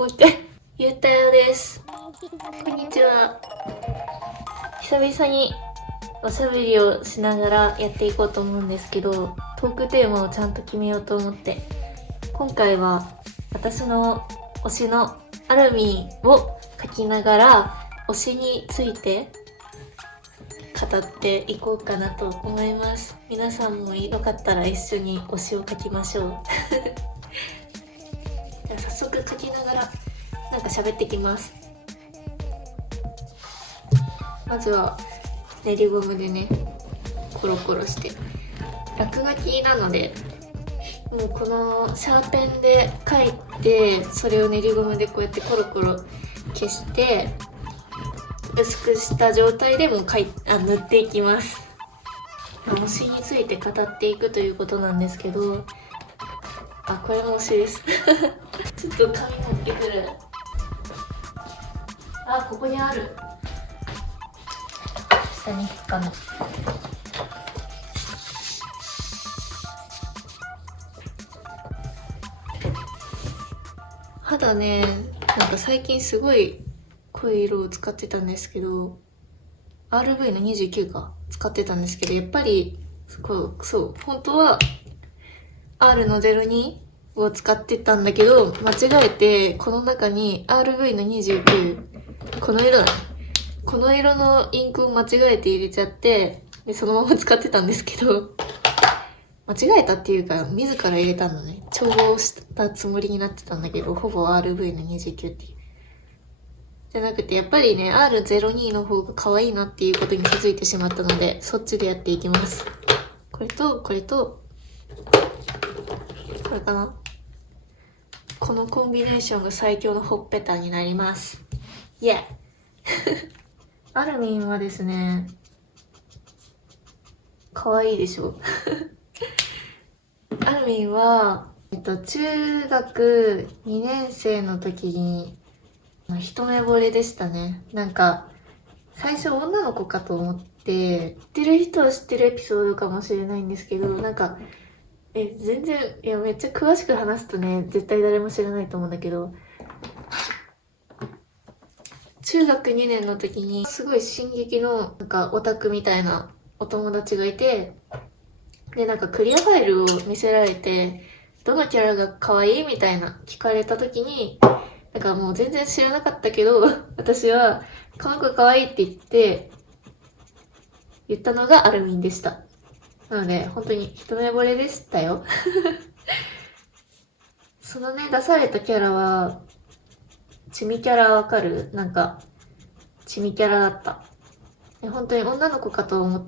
もう一回。ゆうたよです。こんにちは。久々におしゃべりをしながらやっていこうと思うんですけど、トークテーマをちゃんと決めようと思って、今回は私の推しのアルミンを書きながら推しについて語っていこうかなと思います。皆さんもよかったら一緒に推しを書きましょう。じゃあ早速書きながらなんか喋ってきます。まずは練りゴムでねコロコロして、落書きなのでもうこのシャーペンで書いて、それを練りゴムでこうやってコロコロ消して薄くした状態でもう塗っていきます。推しについて語っていくということなんですけど、これも推しですちょっと紙持ってくる。ここにある。下に引くかな。肌ね、なんか最近すごい濃い色を使ってたんですけど、 RV の29か使ってたんですけど、やっぱりそう本当は R の02を使ってたんだけど、間違えてこの中に RV の29、この色だね、この色のインクを間違えて入れちゃって、でそのまま使ってたんですけど、間違えたっていうか自ら入れたのね。調合したつもりになってたんだけど、ほぼ RV の29っていうじゃなくて、やっぱりね R02 の方が可愛いなっていうことに気づいてしまったので、そっちでやっていきます。これとこれとこれかな。このコンビネーションが最強のほっぺたになります。イエーアルミンはですね、可愛いでしょアルミンは、中学2年生の時に一目惚れでしたね。なんか最初女の子かと思って、知ってる人は知ってるエピソードかもしれないんですけど、なんか全然めっちゃ詳しく話すとね絶対誰も知らないと思うんだけど、中学2年の時にすごい進撃のなんかオタクみたいなお友達がいて、でなんかクリアファイルを見せられて、どのキャラが可愛いみたいな聞かれた時に、なんかもう全然知らなかったけど私はこの子可愛いって言ったのがアルミンでした。なので本当に一目惚れでしたよそのね出されたキャラはチミキャラ、わかる？なんかチミキャラだった。本当に女の子かと思っ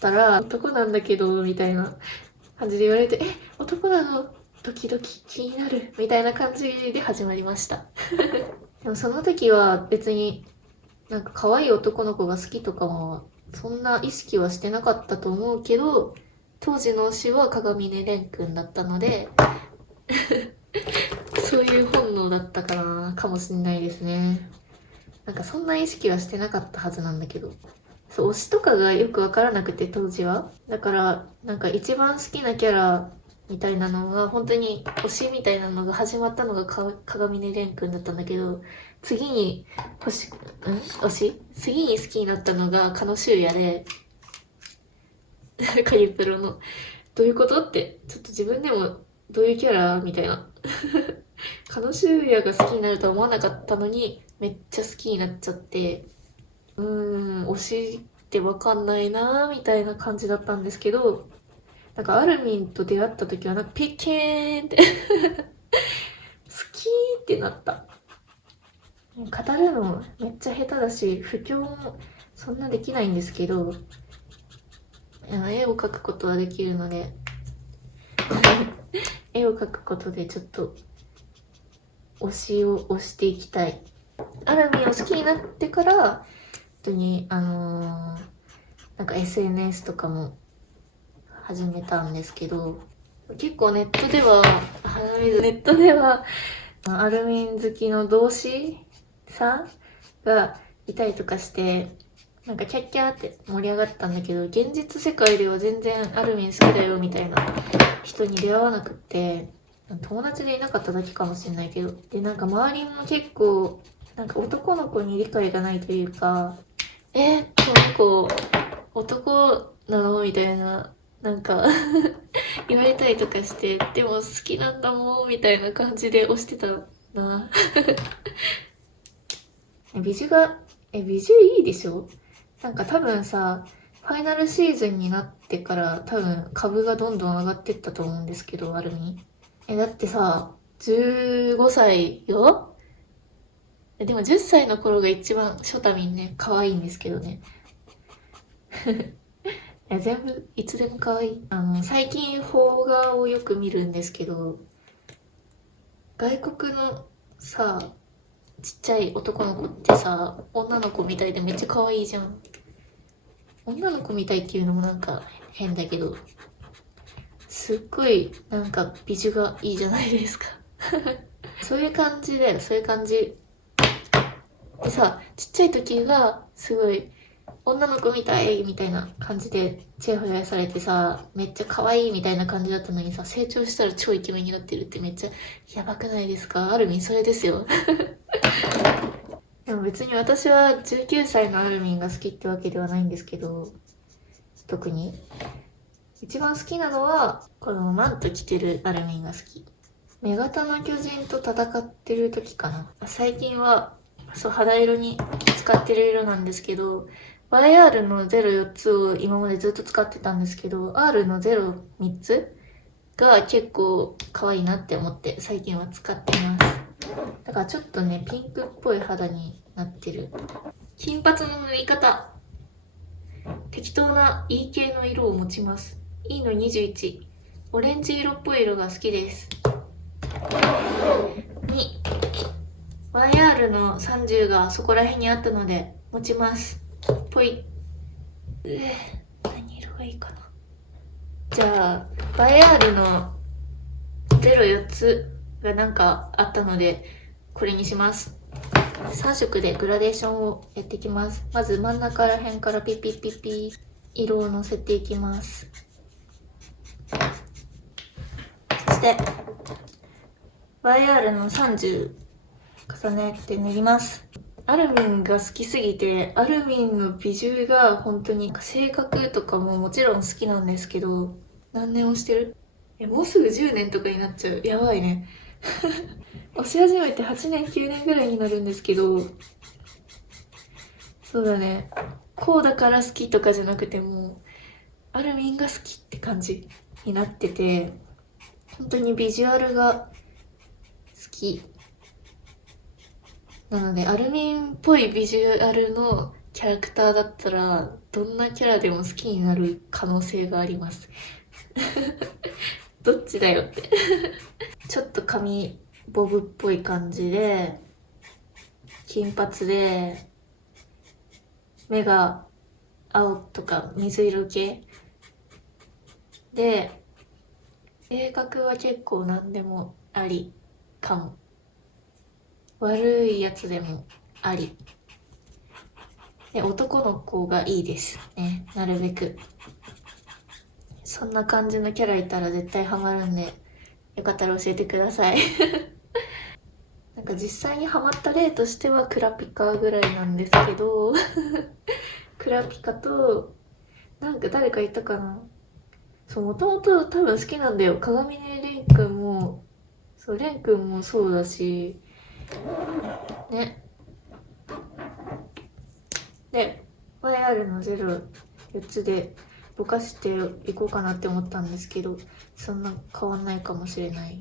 たら男なんだけどみたいな感じで言われて、男なの？ドキドキ気になるみたいな感じで始まりましたでもその時は別になんか可愛い男の子が好きとかもそんな意識はしてなかったと思うけど、当時の推しは鏡音蓮くんだったのでそういう本能だったかもしんないですね。なんかそんな意識はしてなかったはずなんだけど、そう推しとかがよく分からなくて当時は。だからなんか一番好きなキャラみたいなのが、本当に推しみたいなのが始まったのが鏡音蓮くんだったんだけど、次に次に好きになったのが狩野秀也でカリプロの。どういうことってちょっと自分でもどういうキャラみたいな狩野秀也が好きになるとは思わなかったのにめっちゃ好きになっちゃって、推しって分かんないなーみたいな感じだったんですけど、なんかアルミンと出会った時はなんかピッケーンって好きーってなった。語るのめっちゃ下手だし、不況もそんなできないんですけど、絵を描くことはできるので絵を描くことでちょっと推しを推していきたい。アルミンを好きになってから本当になんか SNS とかも始めたんですけど、結構ネットではアルミン好きの同志さんがいたりとかして、なんかキャッキャーって盛り上がったんだけど、現実世界では全然アルミン好きだよみたいな人に出会わなくって、友達でいなかっただけかもしれないけど。で、なんか周りも結構、なんか男の子に理解がないというか、この子、男なのみたいな、なんか言われたりとかして、でも好きなんだもん、みたいな感じで押してたな。美女が、美女いいでしょ？なんか多分さ、ファイナルシーズンになってから多分株がどんどん上がってったと思うんですけど、アルミ。だってさ、15歳よ？でも10歳の頃が一番ショタミンね、可愛いんですけどね。全部、いつでも可愛い。最近邦画をよく見るんですけど、外国のさ、ちっちゃい男の子ってさ、女の子みたいでめっちゃ可愛いじゃん。女の子みたいっていうのもなんか変だけど、すっごいなんか美女がいいじゃないですか。そういう感じだよ、そういう感じ。でさ、ちっちゃい時はすごい女の子みたいみたいな感じでチヤホヤされてさ、めっちゃ可愛いみたいな感じだったのにさ、成長したら超イケメンになってるってめっちゃやばくないですか？アルミンそれですよ。でも別に私は19歳のアルミンが好きってわけではないんですけど、特に。一番好きなのは、このマント着てるアルミンが好き。女型の巨人と戦ってる時かな。最近は、そう、肌色に使ってる色なんですけど、YR の04つを今までずっと使ってたんですけど、R の03つが結構可愛いなって思って最近は使ってます。だからちょっとね、ピンクっぽい肌になってる。金髪の塗り方。適当ないい系の色を持ちます。E の21。オレンジ色っぽい色が好きです。2、YR の30がそこら辺にあったので持ちます。ぽい。何色がいいかな。じゃあ、YR の04つがなんかあったので、これにします。3色でグラデーションをやっていきます。まず真ん中ら辺からピッピッピッピー色をのせていきます。そして、YR の30重ねて塗ります。アルミンが好きすぎて、アルミンのビジュが本当に性格とかももちろん好きなんですけど、何年押してる？もうすぐ10年とかになっちゃう。やばいね。押し始めて8年9年ぐらいになるんですけど、そうだね。こうだから好きとかじゃなくても、アルミンが好きって感じになってて、本当にビジュアルが好き。なので、アルミンっぽいビジュアルのキャラクターだったら、どんなキャラでも好きになる可能性があります。どっちだよって。ちょっと髪ボブっぽい感じで、金髪で、目が青とか水色系で、性格は結構何でもありかも。悪いやつでもあり。で、男の子がいいですね。なるべく。そんな感じのキャラいたら絶対ハマるんで、よかったら教えてください。なんか実際にハマった例としてはクラピカぐらいなんですけど、クラピカと、なんか誰かいたかな。そう、もともと多分好きなんだよ。鏡音蓮くんも、そう、蓮くんもそうだし、ね。で、YR の04つでぼかしていこうかなって思ったんですけど、そんな変わんないかもしれない。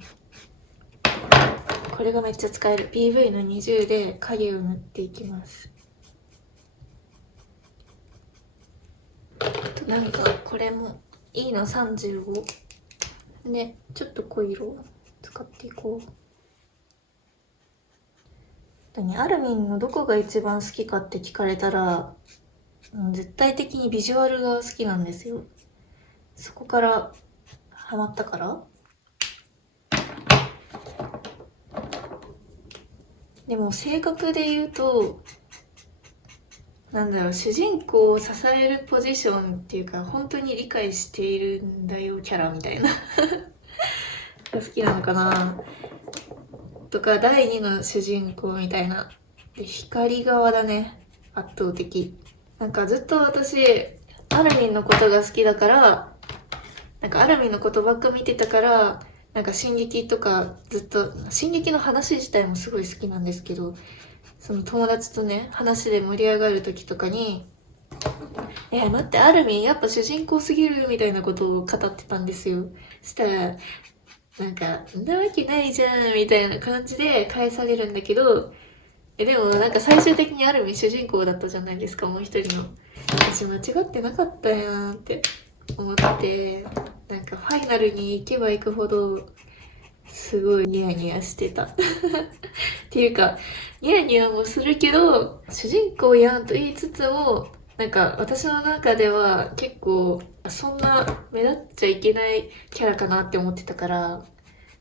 これがめっちゃ使える。PV の20で影を塗っていきます。なんかこれも E の35でちょっと濃い色を使っていこう。アルミンのどこが一番好きかって聞かれたら、絶対的にビジュアルが好きなんですよ。そこからハマったから。でも性格で言うと、なんだろう、主人公を支えるポジションっていうか、本当に理解しているんだよキャラみたいなが好きなのかなとか、第2の主人公みたいな。で、光側だね。圧倒的。なんかずっと私、アルミンのことが好きだから、なんかアルミンのことばっか見てたから、なんか進撃とかずっと、進撃の話自体もすごい好きなんですけど、その友達とね、話で盛り上がる時とかに、待って、アルミンやっぱ主人公すぎるみたいなことを語ってたんですよ。したら、なんか、んなわけないじゃんみたいな感じで返されるんだけど、でもなんか最終的にアルミン主人公だったじゃないですか、もう一人の。私間違ってなかったやんって思って、なんかファイナルに行けば行くほど、すごいニヤニヤしてた。っていうか、ニヤニヤもするけど、主人公やんと言いつつも、なんか私の中では結構、そんな目立っちゃいけないキャラかなって思ってたから、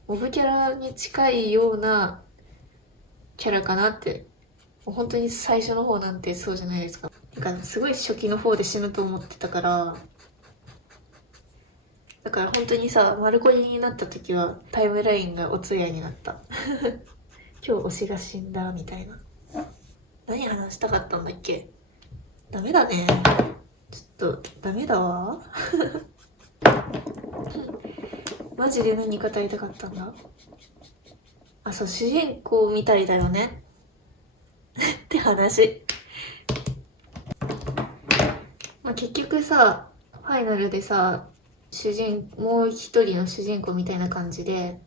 モブキャラに近いようなキャラかなって、もう本当に最初の方なんてそうじゃないですか。なんかすごい初期の方で死ぬと思ってたから、だから本当にさ、丸子になった時はタイムラインがお通夜になった。今日推しが死んだみたいな。何話したかったんだっけ。ダメだね。ちょっとダメだわ。マジで何語りたかったんだ。あ、そう、主人公みたいだよね。って話。まあ、結局さ、ファイナルでさ、もう一人の主人公みたいな感じで、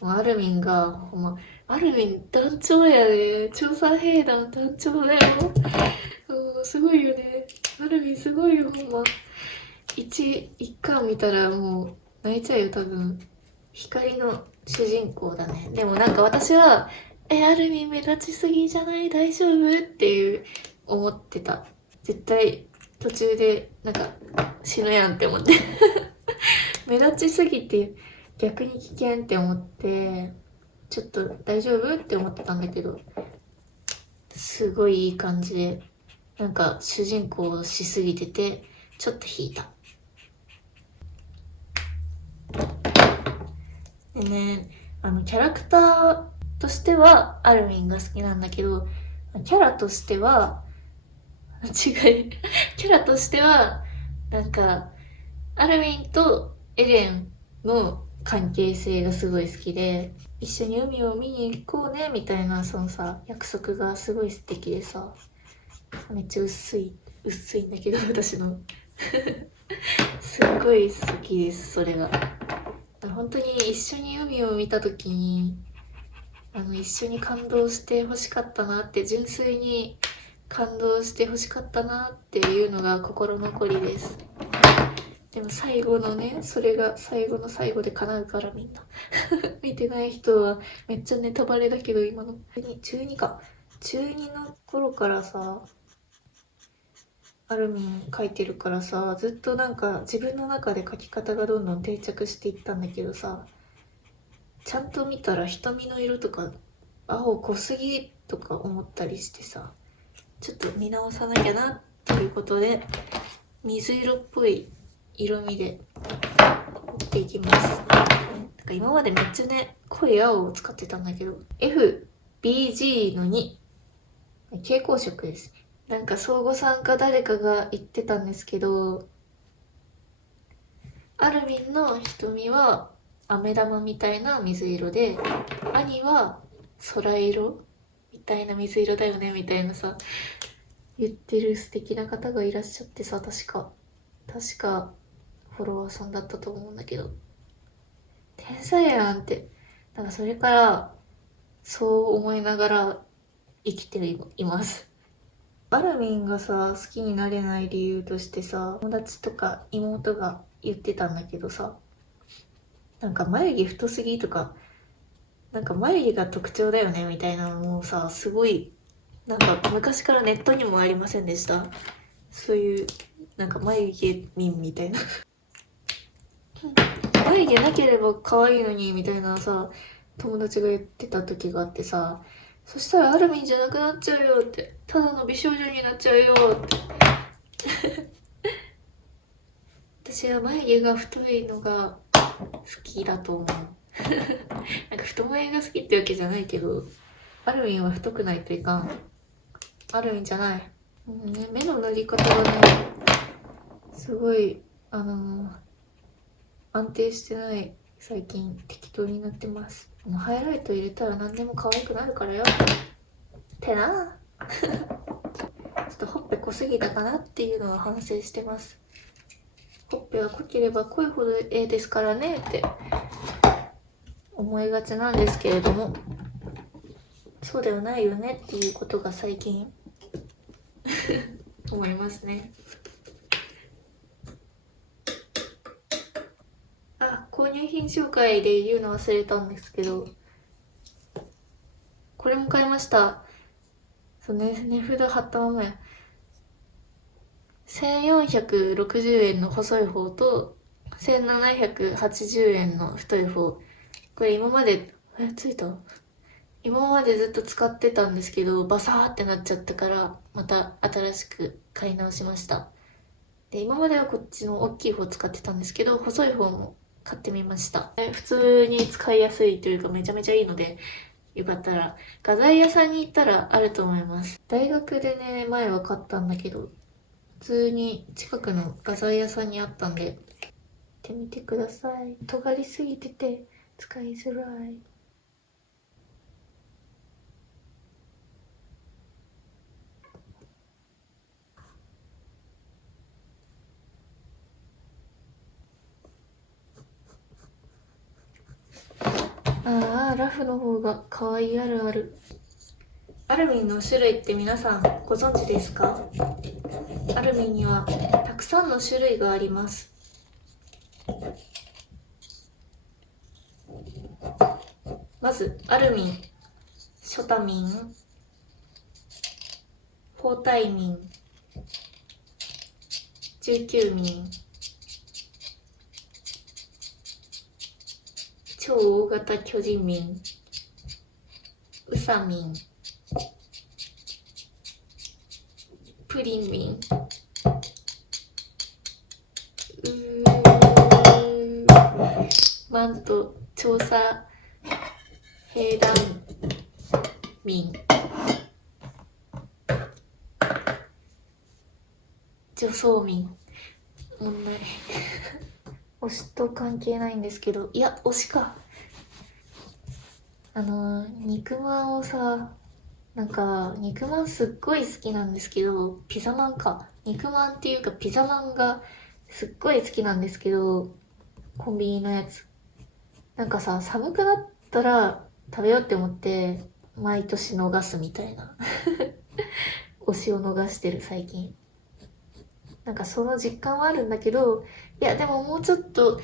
もうアルミンが、ほんま、アルミン団長やで、調査兵団団長だよ。すごいよね。アルミンすごいよ、ほんま。一巻見たらもう泣いちゃうよ、多分。光の主人公だね。でもなんか私は、アルミン目立ちすぎじゃない、大丈夫っていう思ってた。絶対途中でなんか死ぬやんって思って。目立ちすぎて逆に危険って思って、ちょっと大丈夫って思ってたんだけど、すごいいい感じで、なんか主人公しすぎてて、ちょっと引いた。でね、キャラクターとしてはアルミンが好きなんだけど、キャラとしては、違い、キャラとしては、なんか、アルミンとエレンの関係性がすごい好きで、一緒に海を見に行こうね、みたいな、そのさ、約束がすごい素敵でさ、めっちゃ薄いんだけど、私の。すっごい好きです、それが。本当に一緒に海を見た時に一緒に感動してほしかったなって、純粋に感動してほしかったなっていうのが心残りです。でも最後のね、それが最後の最後で叶うから、みんな見てない人はめっちゃネタバレだけど、今の中2か、中2の頃からさアルミン書いてるからさ、ずっとなんか自分の中で書き方がどんどん定着していったんだけどさ、ちゃんと見たら瞳の色とか青濃すぎとか思ったりしてさ、ちょっと見直さなきゃなっていうことで、水色っぽい色味で持っていきます。なんか今までめっちゃね、濃い青を使ってたんだけど、FBG の2、蛍光色ですね。なんか相互参加誰かが言ってたんですけど、アルミンの瞳は飴玉みたいな水色で、兄は空色みたいな水色だよねみたいなさ、言ってる素敵な方がいらっしゃってさ、確かフォロワーさんだったと思うんだけど、天才やんって。なんかそれからそう思いながら生きています。アルミンがさ、好きになれない理由としてさ、友達とか妹が言ってたんだけどさ、なんか眉毛太すぎとか、なんか眉毛が特徴だよねみたいなのもさ、すごい、なんか昔からネットにもありませんでした？そういう、なんか眉毛民みたいな。眉毛なければ可愛いのにみたいなさ、友達が言ってた時があってさ、そしたらアルミンじゃなくなっちゃうよって、ただの美少女になっちゃうよって。私は眉毛が太いのが好きだと思う。なんか太眉が好きってわけじゃないけど、アルミンは太くないといかん。アルミンじゃない。ね、目の塗り方がね、すごい、安定してない。最近適当になってます。ハイライト入れたら何でも可愛くなるからよ。てなちょっとほっぺ濃すぎたかなっていうのは反省してます。ほっぺは濃ければ濃いほどええですからねって思いがちなんですけれども、そうではないよねっていうことが最近思いますね。あ、購入品紹介で言うの忘れたんですけど、これも買いました。そうね、値札貼ったままや。1460円の細い方と1780円の太い方。これ今まで、ついた今までずっと使ってたんですけど、バサーってなっちゃったから、また新しく買い直しました。で、今まではこっちの大きい方使ってたんですけど、細い方も買ってみました。普通に使いやすいというかめちゃめちゃいいので、よかったら画材屋さんに行ったらあると思います。大学でね、前は買ったんだけど、普通に近くの画材屋さんにあったんで、行ってみてください。尖りすぎてて使いづらい。ああ、ラフの方が可愛いあるある。アルミンの種類って皆さんご存知ですか？アルミンにはたくさんの種類があります。まず、アルミン、ショタミン、フォータイミン、19ミン、超大型巨人民、ウサミン、プリンミン、マント調査兵団民、女装民、問題推しと関係ないんですけど、いや推しか。肉まんをさ、なんか肉まんすっごい好きなんですけど、ピザまんか、肉まんっていうかピザまんがすっごい好きなんですけど、コンビニのやつなんかさ、寒くなったら食べようって思って毎年逃すみたいな推しを逃してる最近。なんかその実感はあるんだけど、いやでももうちょっと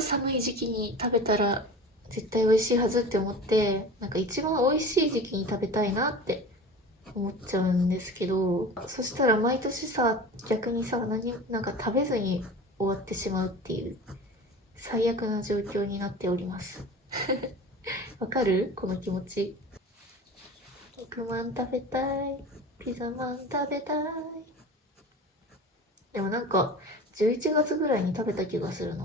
寒い時期に食べたら絶対美味しいはずって思って、なんか一番美味しい時期に食べたいなって思っちゃうんですけど、そしたら毎年さ、逆にさ、なんか食べずに終わってしまうっていう最悪な状況になっておりますわかるこの気持ち。肉まん食べたい、ピザまん食べたい。でもなんか11月ぐらいに食べた気がするな。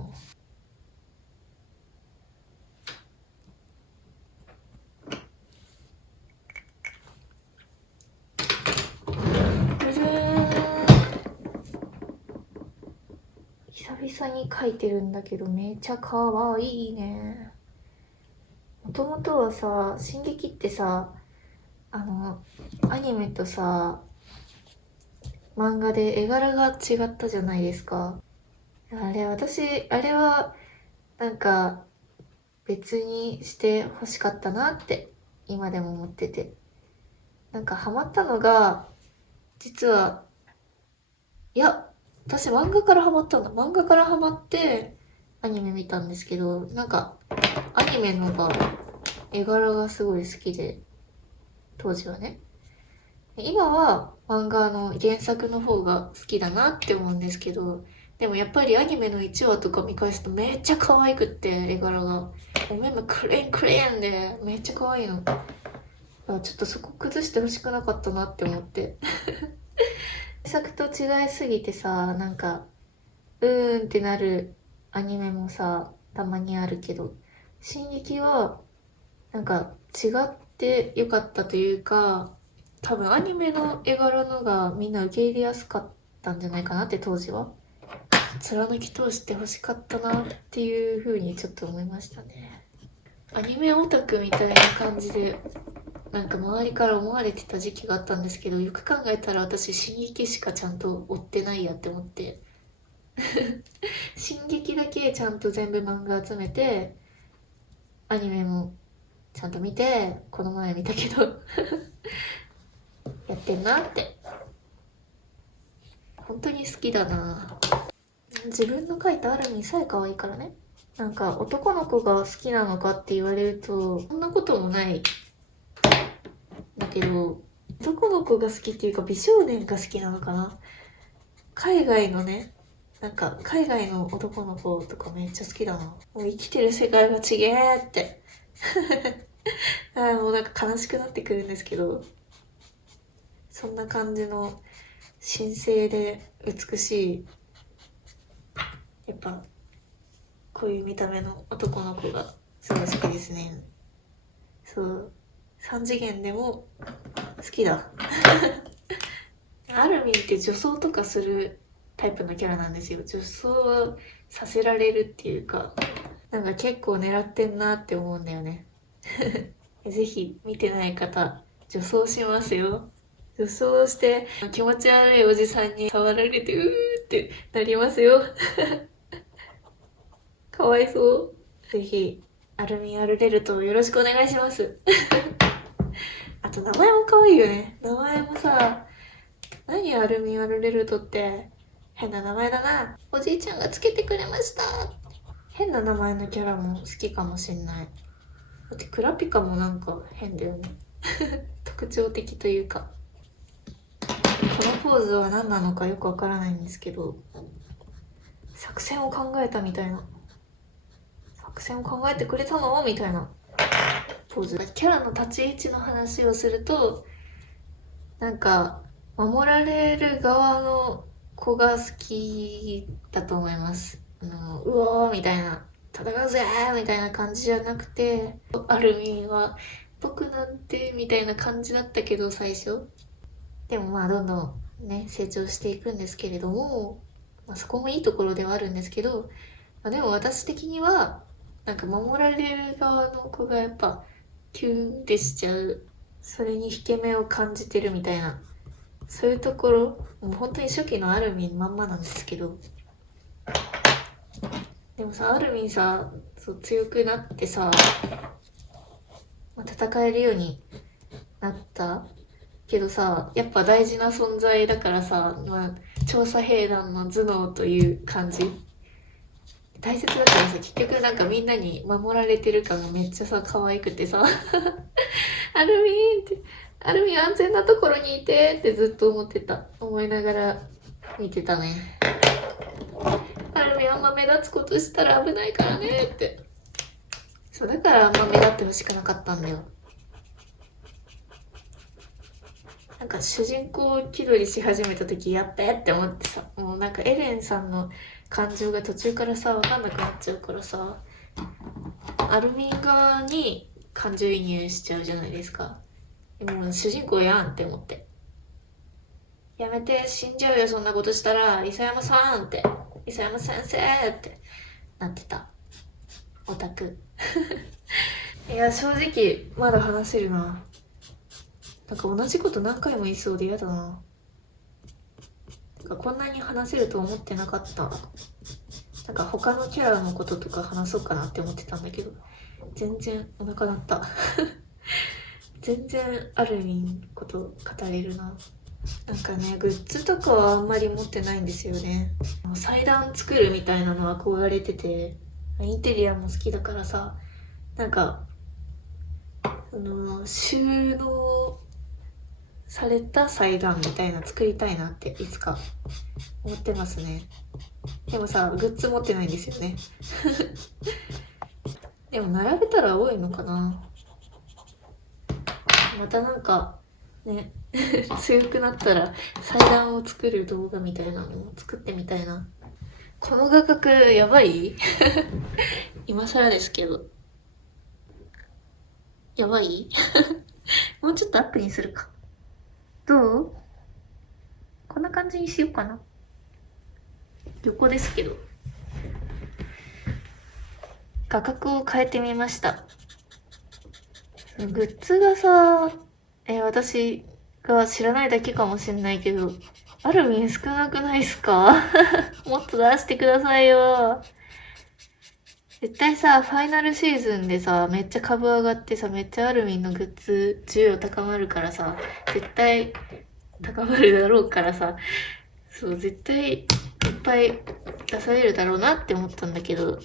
久々に描いてるんだけどめちゃかわいいね。もともとはさ、進撃ってさ、アニメとさ、漫画で絵柄が違ったじゃないですか。あれはなんか別にして欲しかったなって今でも思ってて。なんかハマったのが、実は、いや、私漫画からハマったんだ。漫画からハマってアニメ見たんですけど、なんかアニメのが絵柄がすごい好きで、当時はね。今は漫画の原作の方が好きだなって思うんですけど、でもやっぱりアニメの1話とか見返すとめっちゃ可愛くって、絵柄が。お目目クレンクレンでめっちゃ可愛いの。ちょっとそこ崩してほしくなかったなって思って。原作と違いすぎてさ、なんか、うーんってなるアニメもさ、たまにあるけど、進撃はなんか違ってよかったというか、多分アニメの絵柄のがみんな受け入れやすかったんじゃないかなって、当時は貫き通してほしかったなっていう風にちょっと思いましたね。アニメオタクみたいな感じでなんか周りから思われてた時期があったんですけど、よく考えたら私進撃しかちゃんと追ってないやって思って進撃だけちゃんと全部漫画集めて、アニメもちゃんと見て、この前見たけどやってんなって。本当に好きだな。自分の描いたアルミンさえ可愛いからね。なんか男の子が好きなのかって言われるとそんなこともないだけど、男の子が好きっていうか美少年が好きなのかな。海外のね、なんか海外の男の子とかめっちゃ好きだな。もう生きてる世界がちげえってもうなんか悲しくなってくるんですけど、そんな感じの神聖で美しい、やっぱこういう見た目の男の子がすごい好きですね。そう、3次元でも好きだアルミンって女装とかするタイプのキャラなんですよ。女装させられるっていうか、なんか結構狙ってんなって思うんだよねぜひ見てない方、女装しますよ。女装して気持ち悪いおじさんに触られてうーってなりますよかわいそう。ぜひアルミンアルレルトよろしくお願いしますあと名前も可愛いよね。名前もさ、何アルミンアルレルトって変な名前だな。おじいちゃんがつけてくれました。変な名前のキャラも好きかもしんない。だってクラピカもなんか変だよね特徴的というか。このポーズは何なのかよくわからないんですけど、作戦を考えたみたいな、作戦を考えてくれたのみたいなポーズ。キャラの立ち位置の話をすると、なんか守られる側の子が好きだと思います。うおーみたいな、戦うぜーみたいな感じじゃなくて、アルミンは僕なんてみたいな感じだったけど最初。でもまあどんどんね成長していくんですけれども、まあ、そこもいいところではあるんですけど、まあ、でも私的にはなんか守られる側の子がやっぱキュンってしちゃう、それに引け目を感じてるみたいな、そういうところ、もう本当に初期のアルミンまんまなんですけど、でもさ、アルミンさ、そう強くなってさ、まあ、戦えるようになったけどさ、やっぱ大事な存在だからさ、まあ、調査兵団の頭脳という感じ大切だからさ、結局なんかみんなに守られてる感がめっちゃさ可愛くてさアルミンって、アルミン安全なところにいてってずっと思いながら見てたね。アルミンあんま目立つことしたら危ないからねって。そうだからあんま目立ってほしくなかったんだよ。なんか主人公気取りし始めた時やっべって思ってさ、もうなんかエレンさんの感情が途中からさ分かんなくなっちゃうからさ、アルミン側に感情移入しちゃうじゃないですか。でも主人公やんって思って、やめて死んじゃうよそんなことしたら、伊佐山さんって、伊佐山先生ってなってたオタクいや正直まだ話せるな。なんか同じこと何回も言いそうで嫌だな。なんかこんなに話せると思ってなかった。なんか他のキャラのこととか話そうかなって思ってたんだけど、全然お腹鳴った全然アルミンこと語れるな。なんかね、グッズとかはあんまり持ってないんですよね。祭壇作るみたいなのは憧れてて、インテリアも好きだからさ、なんか収納された祭壇みたいな作りたいなっていつか思ってますね。でもさ、グッズ持ってないんですよねでも並べたら多いのかな。またなんかね強くなったら祭壇を作る動画みたいなのも作ってみたいな。この画角やばい今更ですけど、やばいもうちょっとアップにするか。どう？こんな感じにしようかな。横ですけど。画角を変えてみました。グッズがさ、私が知らないだけかもしんないけど、アルミン少なくないっすかもっと出してくださいよ。絶対さ、ファイナルシーズンでさ、めっちゃ株上がってさ、めっちゃアルミンのグッズ需要高まるからさ、絶対高まるだろうからさ、そう、絶対いっぱい出されるだろうなって思ったんだけど、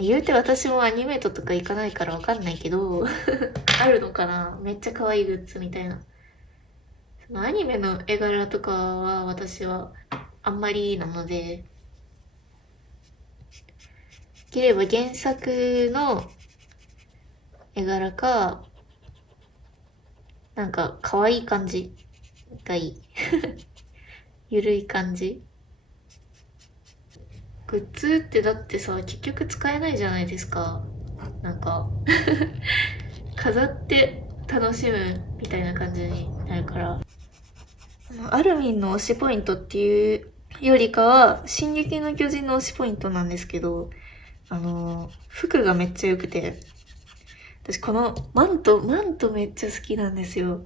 言うて私もアニメートとか行かないからわかんないけど、あるのかな？めっちゃ可愛いグッズみたいな。そのアニメの絵柄とかは私はあんまりなので、できれば原作の絵柄か、なんか可愛い感じがいい。ゆるい感じ。グッズってだってさ、結局使えないじゃないですか。なんか飾って楽しむみたいな感じになるから。アルミンの推しポイントっていうよりかは、進撃の巨人の推しポイントなんですけど、服がめっちゃ良くて、私このマントめっちゃ好きなんですよ。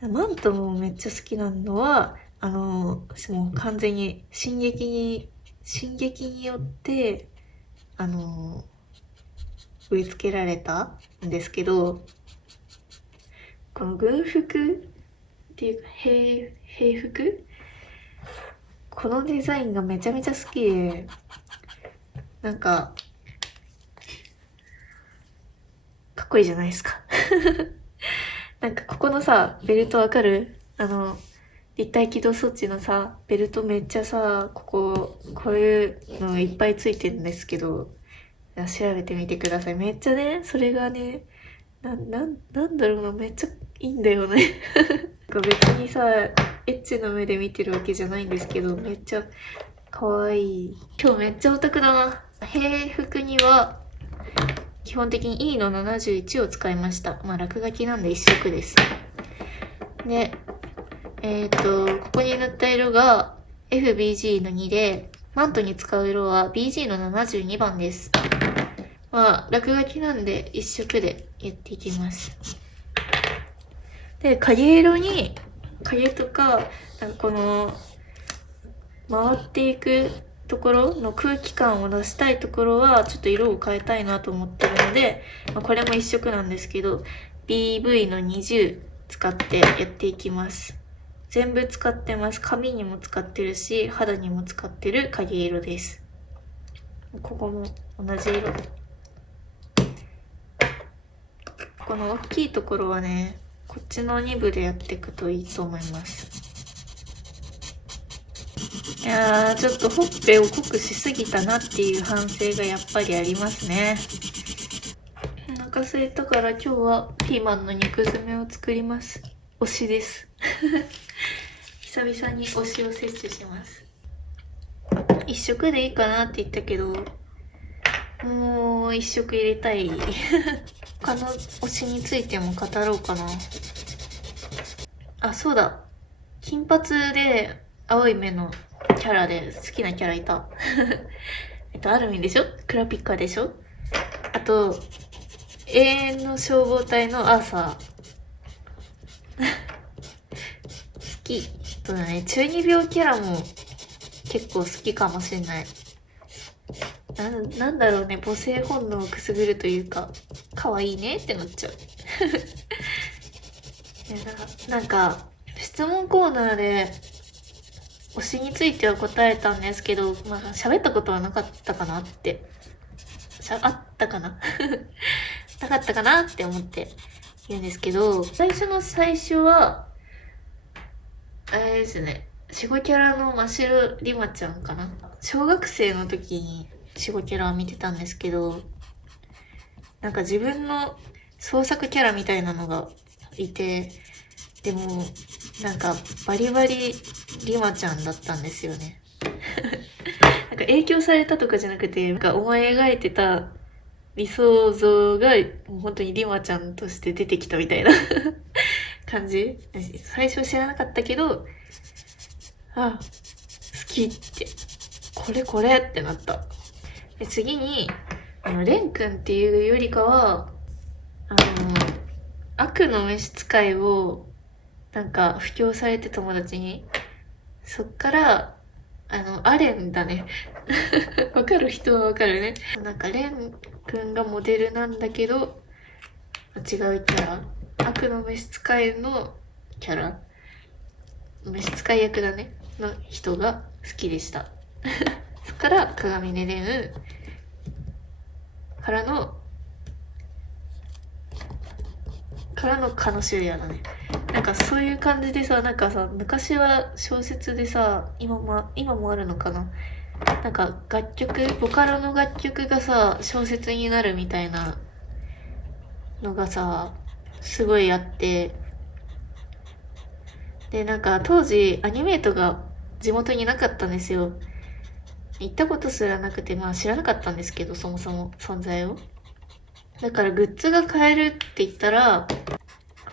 マントもめっちゃ好きなのは、もう完全に進撃によって、植え付けられたんですけど、この軍服っていうか兵服、このデザインがめちゃめちゃ好きで、なんか、かっこいいじゃないですか。なんかここのさ、ベルトわかる？立体起動装置のさ、ベルトめっちゃさ、こういうのいっぱいついてるんですけど、調べてみてください。めっちゃね、それがね、なんだろうな、めっちゃいいんだよね。なんか別にさ、エッチな目で見てるわけじゃないんですけど、めっちゃ可愛い。今日めっちゃオタクだな。兵服には、基本的に E の71を使いました。まあ、落書きなんで一色です。で、ここに塗った色が FBG の2で、マントに使う色は BG の72番です。まあ、落書きなんで一色でやっていきます。で、影色に、影とか、なんかこの、回っていくところの空気感を出したいところは、ちょっと色を変えたいなと思ってるので、まあ、これも一色なんですけど、BV の20使ってやっていきます。全部使ってます。髪にも使ってるし、肌にも使ってる影色です。ここも同じ色。この大きいところはね、こっちの2部でやっていくといいと思います。いやー、ちょっとほっぺを濃くしすぎたなっていう反省がやっぱりありますね。お腹空いたから今日はピーマンの肉詰めを作ります。推しです。久々に推しを摂取します。一食でいいかなって言ったけど、もう一食入れたい。他の推しについても語ろうかな。あ、そうだ。金髪で青い目のキャラで好きなキャラいた。アルミンでしょ？クラピッカでしょ？あと、永遠の消防隊のアーサー。好き。とね、中二病キャラも結構好きかもしれない。なんだろうね、母性本能をくすぐるというか、可愛いねってなっちゃう。なんか、質問コーナーで、推しについては答えたんですけど、まあ、喋ったことはなかったかなって。あったかななかったかなって思って言うんですけど、最初の最初は、あれですね、守護キャラの真白リマちゃんかな。小学生の時に守護キャラを見てたんですけど、なんか自分の創作キャラみたいなのがいて、でも、なんかバリバリリマちゃんだったんですよね。なんか影響されたとかじゃなくて、なんか思い描いてた理想像がもう本当にリマちゃんとして出てきたみたいな感じ。最初知らなかったけど、あ、好きって、これってなった。で、次に、レン君っていうよりかは、悪の召使いを、なんか、布教されて友達に、そっから、アレンだね。わかる人はわかるね。なんか、レン君がモデルなんだけど、違うキャラ。悪の召使いのキャラ。召使い役だね。の人が好きでした。そっから、鏡音レンからの、カノシュウヤだね。なんかそういう感じでさ、なんかさ、昔は小説でさ、今もあるのかな、なんか楽曲、ボカロの楽曲がさ、小説になるみたいなのがさ、すごいあって、で、なんか当時アニメートが地元になかったんですよ。行ったことすらなくて、まあ知らなかったんですけど、そもそも存在を。だからグッズが買えるって言ったら、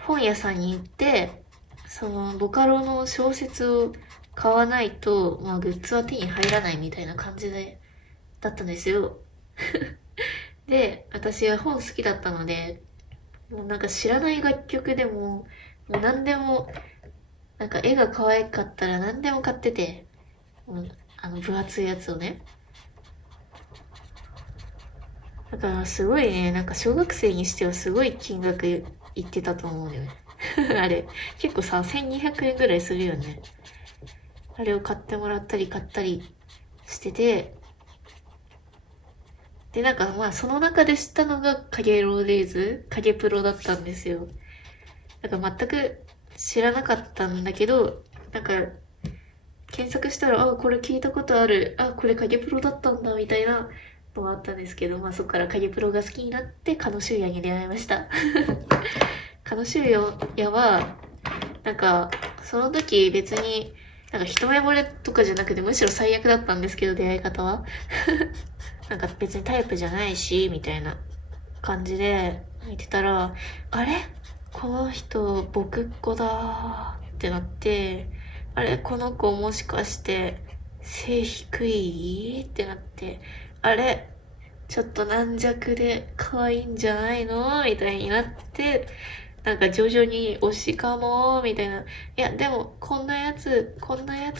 本屋さんに行って、そのボカロの小説を買わないと、まあグッズは手に入らないみたいな感じだったんですよ。で、私は本好きだったので、もうなんか知らない楽曲でも、もう何でも、なんか絵が可愛かったら何でも買ってて、うん、分厚いやつをね。だからすごいね、なんか小学生にしてはすごい金額いってたと思うんだよね。あれ、結構さ、1200円ぐらいするよね。あれを買ってもらったり買ったりしてて、で、なんかまあその中で知ったのが影ローデイズ、影プロだったんですよ。だから全く知らなかったんだけど、なんか検索したら、あ、これ聞いたことある、あ、これ影プロだったんだみたいなのがあったんですけど、まあそこから影プロが好きになってカノシュウヤに出会いました。カノシュウヤは、なんかその時別になんか一目惚れとかじゃなくてむしろ最悪だったんですけど、出会い方は。なんか別にタイプじゃないし、みたいな感じで見てたら、あれこの人僕っ子だーってなって、あれこの子もしかして背低いってなって、あれちょっと軟弱で可愛いんじゃないのみたいになって、なんか徐々に推しかもみたいな。いや、でもこんなやつ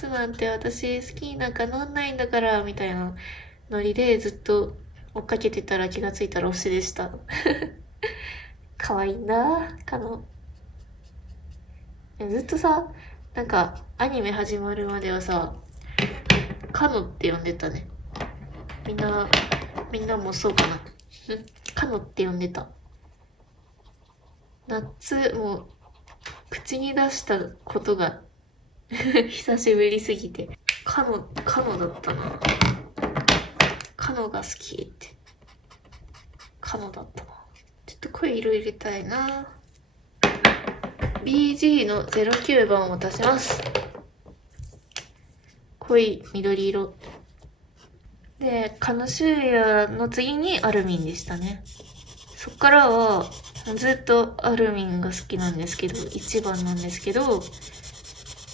なんて私好きになんかなんないんだから、みたいなノリでずっと追っかけてたら気がついたら推しでした。可愛いんだ、ずっとさ、なんかアニメ始まるまではさ、カノって呼んでたね。みんな、みんなもそうかな。カノって呼んでた。夏、もう、口に出したことが久しぶりすぎて。カノだったな。カノが好きって。カノだったな。ちょっと声色入れたいな。BG の09番を出します。濃い緑色。で、カノシュウヤの次にアルミンでしたね。そっからは、ずっとアルミンが好きなんですけど、一番なんですけど、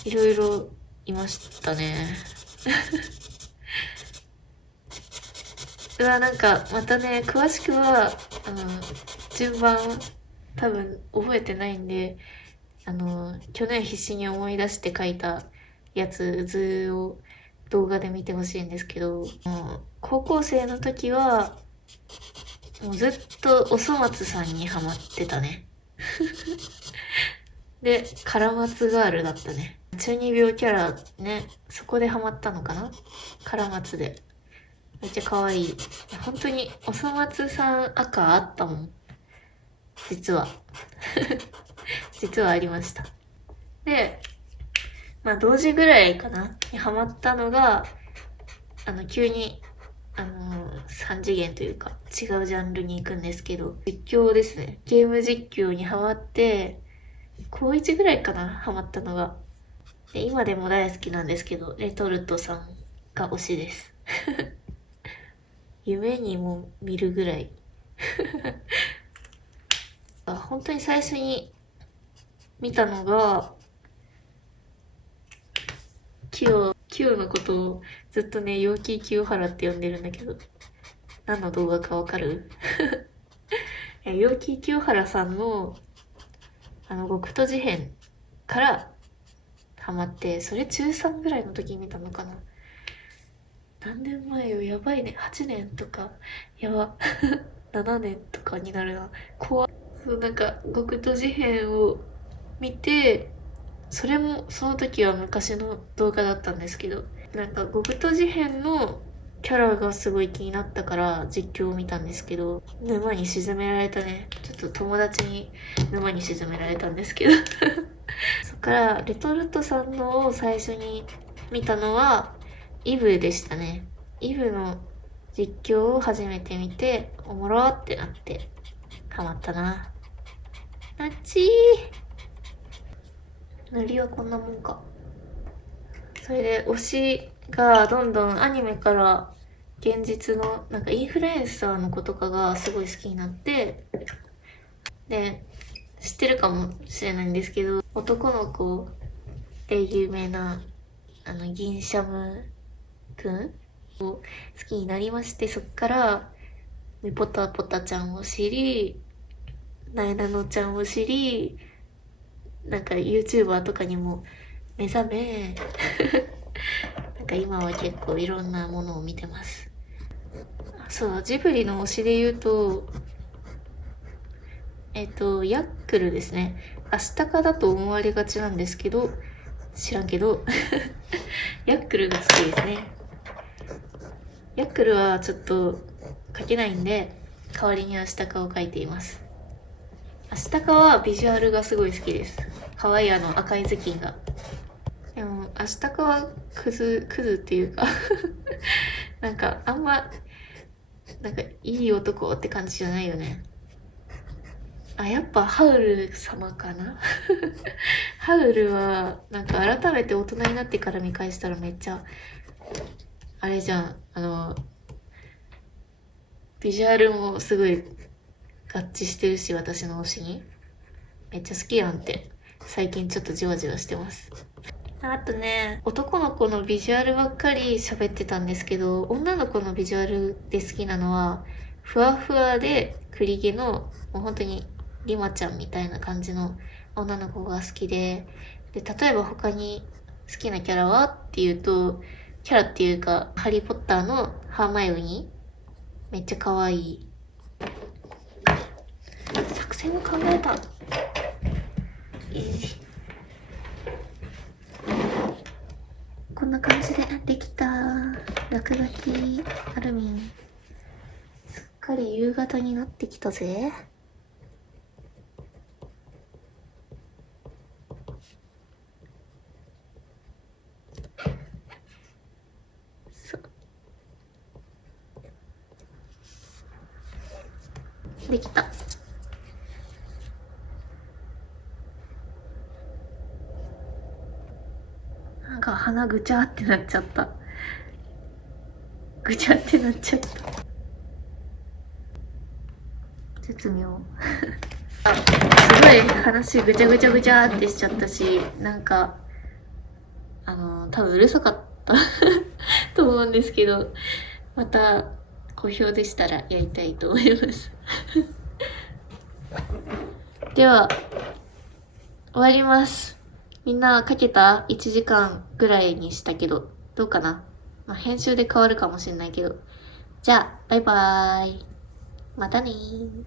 いろいろいましたね。うわ、なんか、またね、詳しくは、順番、多分覚えてないんで、去年必死に思い出して書いたやつ、図を動画で見てほしいんですけど、高校生の時は、もうずっとおそ松さんにハマってたね。で、カラマツガールだったね。中二病キャラね、そこでハマったのかな、カラマツで。めっちゃ可愛い。本当に、おそ松さん赤あったもん。実は。実はありました。で、まあ同時ぐらいかなにハマったのが、急に、三次元というか違うジャンルに行くんですけど、実況ですね。ゲーム実況にハマって、高1ぐらいかなハマったのが。で、今でも大好きなんですけど、レトルトさんが推しです。夢にも見るぐらい本当に最初に見たのが、キヨのことをずっとね、陽気清原って呼んでるんだけど、何の動画かわかる？陽気清原さんの、極閉じ編からハマって、それ中3ぐらいの時に見たのかな。何年前よ、やばいね。8年とか、やば。7年とかになるな。怖っ。そう、なんか、極閉じ編を見て、それも、その時は昔の動画だったんですけど、なんか、極閉じ編のキャラがすごい気になったから実況を見たんですけど、沼に沈められたね。ちょっと友達に沼に沈められたんですけど。そっから、レトルトさんのを最初に見たのは、イブでしたね。イブの実況を初めて見て、おもろってなって、ハマったな。なっちー。塗りはこんなもんか。それで推しがどんどんアニメから現実のなんかインフルエンサーの子とかがすごい好きになって、で、知ってるかもしれないんですけど、男の子で有名な銀シャムくんを好きになりまして、そっからポタポタちゃんを知り、なえなのちゃんを知り、なんか YouTuber とかにも目覚めなんか今は結構いろんなものを見てます。そう、ジブリの推しで言うと、ヤックルですね。アシタカだと思われがちなんですけど、知らんけどヤックルが好きですね。ヤックルはちょっと描けないんで、代わりにアシタカを描いています。アシタカはビジュアルがすごい好きです。可愛い赤い頭巾が。でも、アシタカはクズっていうかなんかあんま、なんかいい男って感じじゃないよね。あ、やっぱハウル様かなハウルは、なんか改めて大人になってから見返したらめっちゃ、あれじゃん、ビジュアルもすごい合致してるし、私の推しに。めっちゃ好きやんって、最近ちょっとじわじわしてます。あとね、男の子のビジュアルばっかり喋ってたんですけど、女の子のビジュアルで好きなのは、ふわふわで栗毛の、もう本当にリマちゃんみたいな感じの女の子が好きで、例えば他に好きなキャラはっていうと、キャラっていうか、ハリーポッターのハーマイオニーめっちゃ可愛い。作戦を考えた。こんな感じでできた。落書きアルミン。すっかり夕方になってきたぜ。できた。なんか鼻ぐちゃってなっちゃった。ぐちゃってなっちゃった。絶妙。あ、すごい話ぐちゃぐちゃぐちゃってしちゃったし、なんか、多分うるさかったと思うんですけど、また好評でしたらやりたいと思いますでは、終わります。みんな書けた ?1 時間ぐらいにしたけど、どうかな？まあ、編集で変わるかもしれないけど。じゃあ、バイバーイ。またねー。